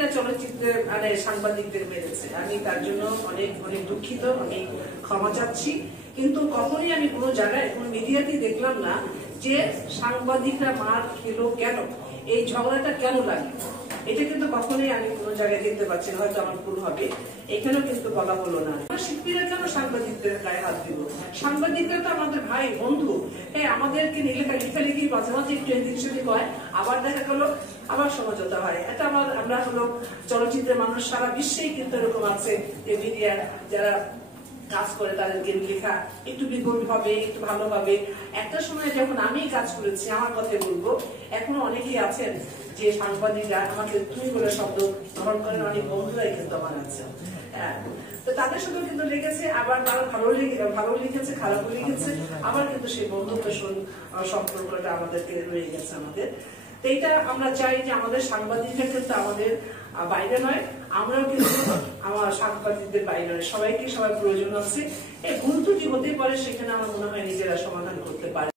Media চলচ্চিত্রের মানে সাংবাদিকদের মেরেছে। আমি তার জন্য অনেক অনেক দুঃখিত, আমি ক্ষমা চাচ্ছি। কিন্তু কখনোই আমি কোনো জায়গায় কোনো মিডিয়াতেই দেখলাম না যে সাংবাদিকরা মার খেলো কেন, এই ঝগড়াটা কেন লাগে, এটা কিন্তু কখনোই আমি কোনো জায়গায় দেখতে পাচ্ছি না, হয়তো আমার ভুল হবে। এখানেও কিন্তু বলা হলো না শিল্পীরা কেন সাংবাদিকদের গায়ে হাত দিল। সাংবাদিকরা তো আমাদের ভাই বন্ধু। হ্যাঁ, আমাদেরকে লেখালেখি মাঝে মাঝে একটু এদিক সেদিক হয়, আবার দেখা গেল আবার সমঝোতা হয়। এটা আমরা হলো চলচ্চিত্রের মানুষ, সারা বিশ্বেই কিন্তু এরকম আছে যে মিডিয়া যারা কাজ করে তাদেরকে লেখা একটু বিপরীত হবে, একটু ভালোভাবে। একটা সময় যখন আমি কাজ করেছি, আমার কথাই বলবো, এখনো অনেকেই আছেন যে সাংবাদিকরা আমাকে তুমি বলে শব্দ গ্রহণ করেন, অনেক বন্ধুরাই কিন্তু আমার আছে। হ্যাঁ, তো তাদের সাথেও কিন্তু লেগেছে, আবার তারা ভালো লিখেছে, খারাপও লিখেছে, আবার কিন্তু সেই বন্ধুত্ব সম্পর্কটা আমাদেরকে রয়ে গেছে আমাদের। তো এটা আমরা চাই যে আমাদের সাংবাদিকরা কিন্তু আমাদের বাইরে নয়, আমরাও কিন্তু আমার সাংবাদিকদের বাইরে নয়, সবাই প্রয়োজন আছে। এই ভুল ত্রুটি হতে পারে, সেখানে আমার মনে হয় নিজেরা সমাধান করতে পারে।